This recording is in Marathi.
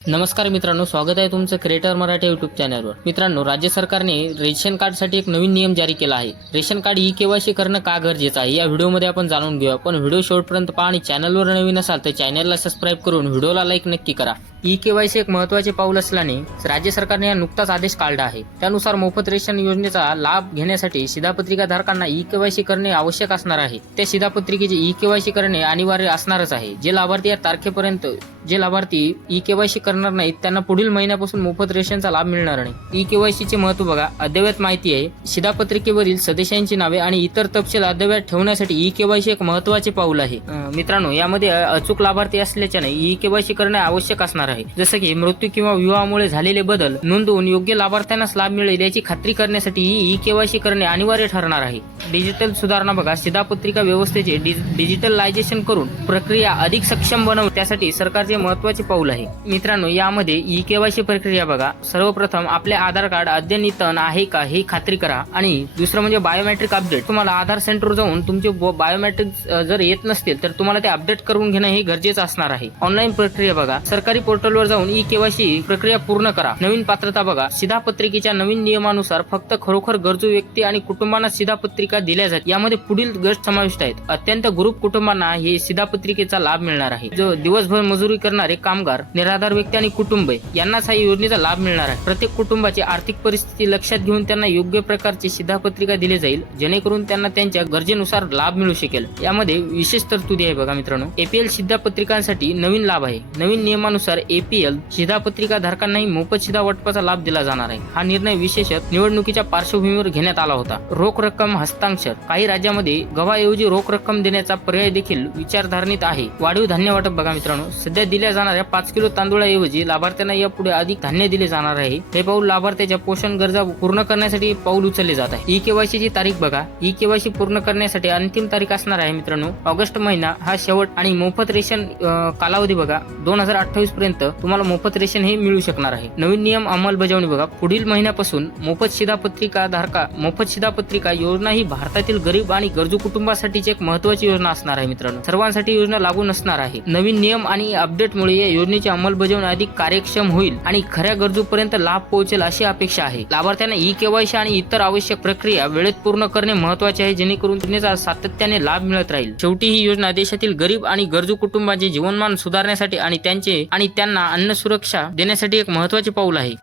नमस्कार मित्रांनो स्वागत आहे तुमचं क्रिएटर मराठी युट्यूब चॅनलवर मित्रांनो राज्य सरकारने रेशन कार्डसाठी एक नवीन नियम जारी केला आहे. रेशन कार्ड ई केवायसी करणं का गरजेचं आहे? या व्हिडिओमध्ये आपण जाणून घेऊया. पण व्हिडिओ शेवटपर्यंत पहा आणि चॅनलवर नवीन असाल तर चॅनलला सबस्क्राईब करून व्हिडिओला लाईक नक्की करा. ई के वाय सी एक महत्त्वाचे पाऊल असल्याने राज्य सरकारने या नुकताच आदेश काढला आहे. त्यानुसार मोफत रेशन योजनेचा लाभ घेण्यासाठी शिधापत्रिका धारकांना ई सी करणे आवश्यक असणार आहे. त्या शिधापत्रिकेचे ई के वाय सी करणे अनिवार्य असणारच आहे. जे लाभार्थी या तारखेपर्यंत जे लाभार्थी ई केवायसी करणार नाहीत त्यांना पुढील महिन्यापासून मोफत रेशनचा लाभ मिळणार नाही. ई के वाय सीचे महत्त्व बघा. अद्ययावत माहिती आहे शिधापत्रिकेवरील सदस्यांची नावे आणि इतर तपशील अद्ययावत ठेवण्यासाठी ई के वाय सी एक महत्त्वाचे पाऊल आहे. मित्रांनो यामध्ये अचूक लाभार्थी असल्याच्याने ई के वाय सी करणे आवश्यक असणार आहे. जसं की मृत्यू किंवा विवाहामुळे झालेले बदल नोंदवून योग्य लाभार्थ्यांनाच लाभ मिळेल याची खात्री करण्यासाठी ही ई केवायसी करणे अनिवार्य ठरणार आहे. डिजिटल सुधारणा बघा शिधापत्रिका व्यवस्थेचे डिज- डिजिटलायझेशन करून प्रक्रिया अधिक सक्षम बनवून त्यासाठी सरकारचे महत्त्वाचे पाऊल आहे. मित्रांनो यामध्ये ई केवायसी प्रक्रिया बघा. सर्वप्रथम आपले आधार कार्ड अद्यतन आहे का हे खात्री करा. आणि दुसरं म्हणजे बायोमेट्रिक अपडेट. तुम्हाला आधार सेंटर जाऊन तुमचे बायोमेट्रिक जर येत नसतील तर तुम्हाला ते अपडेट करून घेणं हे गरजेचं असणार आहे. ऑनलाईन प्रक्रिया बघा. सरकारी पोर्टलवर जाऊन ई केवायसी प्रक्रिया पूर्ण करा. नवीन पात्रता बघा. शिधापत्रिकेच्या नवीन नियमानुसार फक्त खरोखर गरजू व्यक्ती आणि कुटुंबांना शिधापत्रिका दिल्या जाते. यामध्ये पुढील गट समाविष्ट आहेत. अत्यंत ग्रुप कुटुंबांना हे शिधापत्रिकेचा लाभ मिळणार आहे. जो दिवसभर मजुरी करणारे कामगार निराधार व्यक्ती आणि कुटुंब यांनाच या योजनेचा लाभ मिळणार आहे. प्रत्येक कुटुंबाची आर्थिक परिस्थिती लक्षात घेऊन त्यांना योग्य प्रकारची शिधापत्रिका दिली जाईल जेणेकरून त्यांना त्यांच्या गरजेनुसार लाभ मिळू शकेल. यामध्ये विशेष तरतुदी आहे बघा मित्रांनो. एपीएल शिधापत्रिकांसाठी नवीन लाभ आहे. नवीन नियमानुसार एपीएल शिधापत्रिका धारकांनाही मोफत शिधा वाटपाचा लाभ दिला जाणार आहे. हा निर्णय विशेषत निवडणुकीच्या पार्श्वभूमीवर घेण्यात आला होता. रोख रक्कम हस्तांक्षर काही राज्यामध्ये गव्हाऐवजी रोख रक्कम देण्याचा पर्याय देखील विचारधारणीत आहे. वाढीव धान्य वाटप बघा मित्रांनो. सध्या दिल्या जाणाऱ्या पाच किलो तांदूळाऐवजी लाभार्थ्यांना यापुढे अधिक धान्य दिले जाणार आहे. हे पाऊल लाभार्थ्याच्या पोषण गरजा पूर्ण करण्यासाठी पाऊल उचलले जात आहे. ई केवायसी ची तारीख बघा. ई केवायसी पूर्ण करण्यासाठी अंतिम तारीख असणार आहे मित्रांनो. ऑगस्ट महिना हा शेवट आणि मोफत रेशन कालावधी बघा. दोन हजार अठ्ठावीस पर्यंत तुम्हाला मोफत रेशन हे मिळू शकणार आहे. नवीन नियम अंमलबजावणी बघा. पुढील महिन्यापासून मोफत शिधापत्रिका धारका मोफत शिधापत्रिका योजना ही भारतातील गरीब आणि गरजू कुटुंबासाठीची एक महत्वाची योजना असणार आहे मित्रांनो. सर्वांसाठी योजना लागू नसणार आहे. नवीन नियम आणि अपडेटमुळे या योजनेची अंमलबजावणी अधिक कार्यक्षम होईल आणि खऱ्या गरजूपर्यंत लाभ पोहोचेल अशी अपेक्षा आहे. लाभार्थ्यांना ई केवायसी आणि इतर आवश्यक प्रक्रिया वेळेत पूर्ण करणे महत्त्वाचे आहे जेणेकरून योजनेचा सातत्याने लाभ मिळत राहील. शेवटी ही योजना देशातील गरीब आणि गरजू कुटुंबाचे जीवनमान सुधारण्यासाठी आणि त्यांचे आणि त्यांना अन्न सुरक्षा देण्यासाठी एक महत्त्वाचे पाऊल आहे.